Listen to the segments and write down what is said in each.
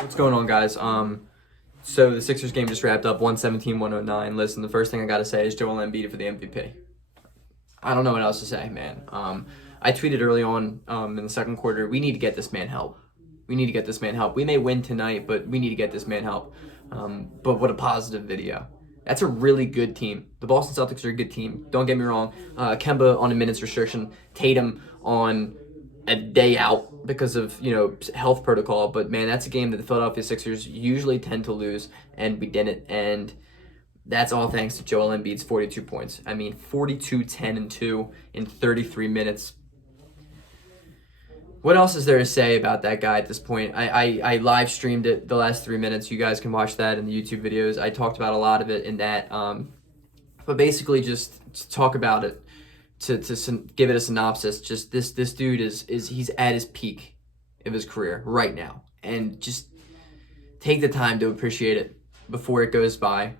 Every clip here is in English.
What's going on, guys? So the Sixers game just wrapped up, 117-109. Listen, the first thing I gotta say is Joel Embiid for the MVP. I don't know what else to say, man. I tweeted early on in the second quarter, we need to get this man help. We need to get this man help. We may win tonight, but we need to get this man help. But what a positive video. That's a really good team. The Boston Celtics are a good team. Don't get me wrong. Kemba on a minutes restriction. Tatum on a day out because of, health protocol. But, man, that's a game that the Philadelphia Sixers usually tend to lose, and we didn't. And that's all thanks to Joel Embiid's 42 points. I mean, 42, 10, and 2 in 33 minutes. What else is there to say about that guy at this point? I live streamed it the last 3 minutes. You guys can watch that in the YouTube videos. I talked about a lot of it in that. But basically, just to talk about it, to give it a synopsis, just this dude he's at his peak of his career right now. And just take the time to appreciate it before it goes by.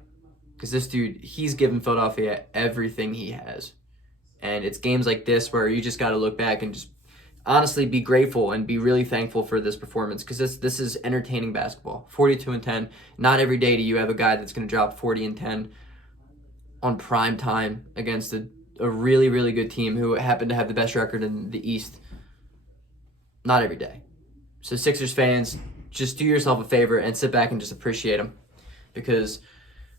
Because this dude, he's given Philadelphia everything he has. And it's games like this where you just got to look back and just honestly be grateful and be really thankful for this performance, because this is entertaining basketball. 42 and 10. Not every day do you have a guy that's going to drop 40 and 10 on prime time against a really, really good team who happen to have the best record in the East. Not every day. So Sixers fans, just do yourself a favor and sit back and just appreciate him, because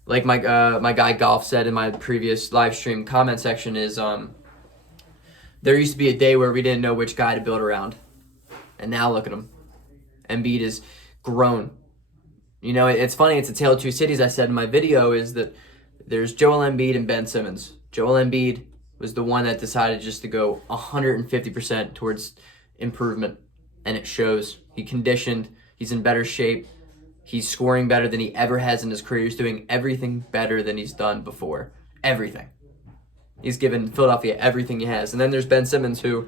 like my guy Golf said in my previous live stream comment section is there used to be a day where we didn't know which guy to build around. And now look at him. Embiid is grown. It's funny. It's a tale of two cities. I said in my video is that there's Joel Embiid and Ben Simmons. Joel Embiid was the one that decided just to go 150% towards improvement. And it shows. He conditioned. He's in better shape. He's scoring better than he ever has in his career. He's doing everything better than he's done before. Everything. He's given Philadelphia everything he has. And then there's Ben Simmons, who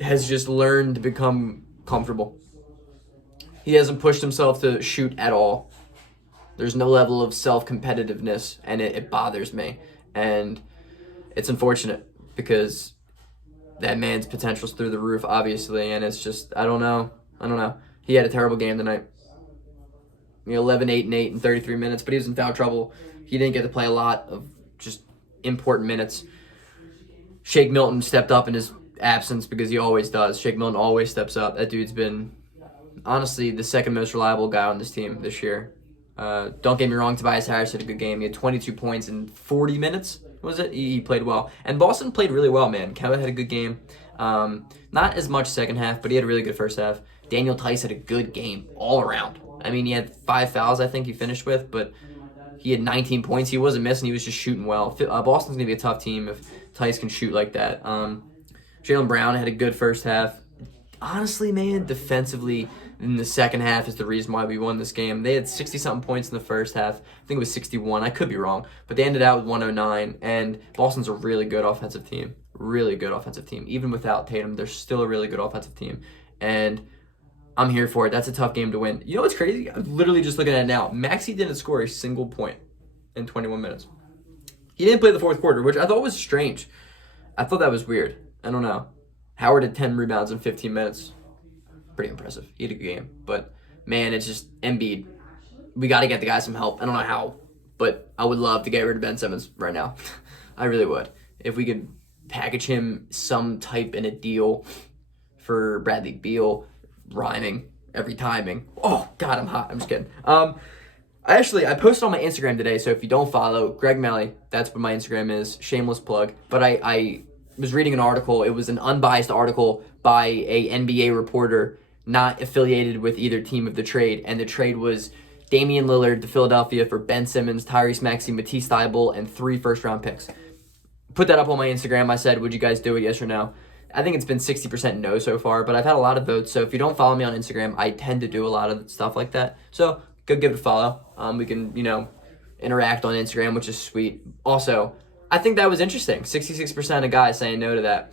has just learned to become comfortable. He hasn't pushed himself to shoot at all. There's no level of self-competitiveness, and it bothers me. And it's unfortunate, because that man's potential's through the roof, obviously, and it's just, I don't know. He had a terrible game tonight. 11, 8, and 8 in 33 minutes, but he was in foul trouble. He didn't get to play a lot of just important minutes. Shake Milton stepped up in his absence, because he always does. Shake Milton always steps up. That dude's been, honestly, the second most reliable guy on this team this year. Don't get me wrong, Tobias Harris had a good game. He had 22 points in 40 minutes, was it? He played well. And Boston played really well, man. Kemba had a good game. Not as much second half, but he had a really good first half. Daniel Tice had a good game all around. I mean, he had 5 fouls, I think he finished with, but he had 19 points. He wasn't missing. He was just shooting well. Boston's going to be a tough team if Tice can shoot like that. Jaylen Brown had a good first half. Honestly, man, defensively in the second half is the reason why we won this game. They had 60-something points in the first half. I think it was 61. I could be wrong. But they ended out with 109. And Boston's a really good offensive team. Really good offensive team. Even without Tatum, they're still a really good offensive team. And I'm here for it. That's a tough game to win. You know what's crazy? I'm literally just looking at it now. Maxey didn't score a single point in 21 minutes. He didn't play the fourth quarter, which I thought was strange. I thought that was weird. I don't know. Howard had 10 rebounds in 15 minutes. Pretty impressive. He had a good game. But, man, it's just Embiid. We got to get the guy some help. I don't know how, but I would love to get rid of Ben Simmons right now. I really would. If we could package him some type in a deal for Bradley Beal, rhyming every timing. Oh, God, I'm hot. I'm just kidding. I posted on my Instagram today, so if you don't follow, gregmelly, that's what my Instagram is. Shameless plug. But I was reading an article. It was an unbiased article by a NBA reporter not affiliated with either team of the trade, and the trade was Damian Lillard to Philadelphia for Ben Simmons, Tyrese Maxey, Matisse Thybulle, and 3 first-round picks. Put that up on my Instagram. I said, would you guys do it, yes or no? I think it's been 60% no so far, but I've had a lot of votes. So if you don't follow me on Instagram, I tend to do a lot of stuff like that. So go give it a follow. We can, interact on Instagram, which is sweet. Also, I think that was interesting. 66% of guys saying no to that.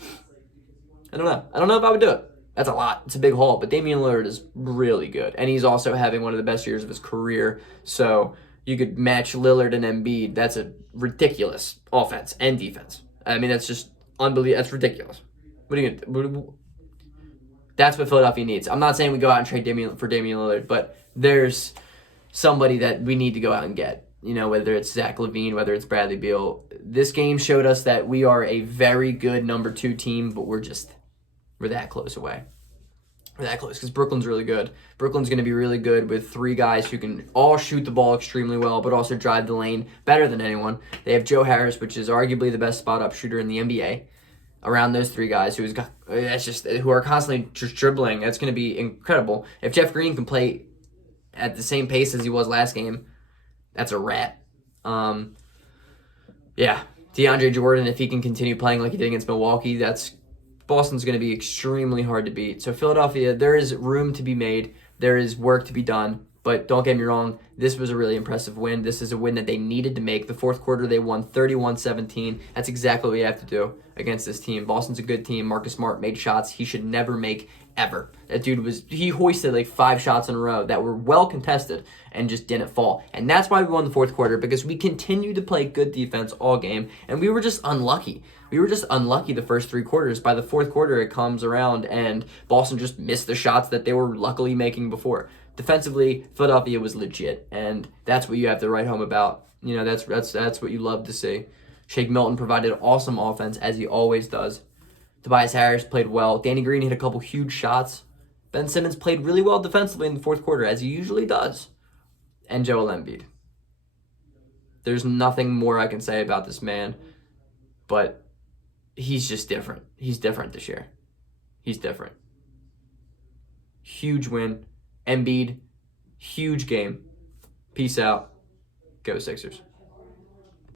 I don't know if I would do it. That's a lot. It's a big haul. But Damian Lillard is really good. And he's also having one of the best years of his career. So you could match Lillard and Embiid. That's a ridiculous offense and defense. I mean, that's just unbelievable. That's ridiculous. What are you going to do? That's what Philadelphia needs. I'm not saying we go out and trade Damian Lillard, but there's somebody that we need to go out and get. You know, whether it's Zach LaVine, whether it's Bradley Beal. This game showed us that we are a very good number 2 team, but we're that close away. We're that close because Brooklyn's really good. Brooklyn's going to be really good with 3 guys who can all shoot the ball extremely well, but also drive the lane better than anyone. They have Joe Harris, which is arguably the best spot-up shooter in the NBA. Around those 3 guys who are constantly just dribbling, that's going to be incredible. If Jeff Green can play at the same pace as he was last game, that's a wrap. Yeah, DeAndre Jordan, if he can continue playing like he did against Milwaukee, Boston's going to be extremely hard to beat. So Philadelphia, there is room to be made. There is work to be done. But don't get me wrong, this was a really impressive win. This is a win that they needed to make. The fourth quarter, they won 31-17. That's exactly what you have to do against this team. Boston's a good team. Marcus Smart made shots he should never make, ever. That dude he hoisted like 5 shots in a row that were well contested and just didn't fall. And that's why we won the fourth quarter, because we continued to play good defense all game, and we were just unlucky. We were just unlucky the first 3 quarters. By the fourth quarter, it comes around, and Boston just missed the shots that they were luckily making before. Defensively, Philadelphia was legit, and that's what you have to write home about. You know, that's what you love to see. Shake Milton provided awesome offense, as he always does. Tobias Harris played well. Danny Green hit a couple huge shots. Ben Simmons played really well defensively in the fourth quarter, as he usually does. And Joel Embiid. There's nothing more I can say about this man, but he's just different. He's different this year. He's different. Huge win. Embiid, huge game. Peace out. Go Sixers.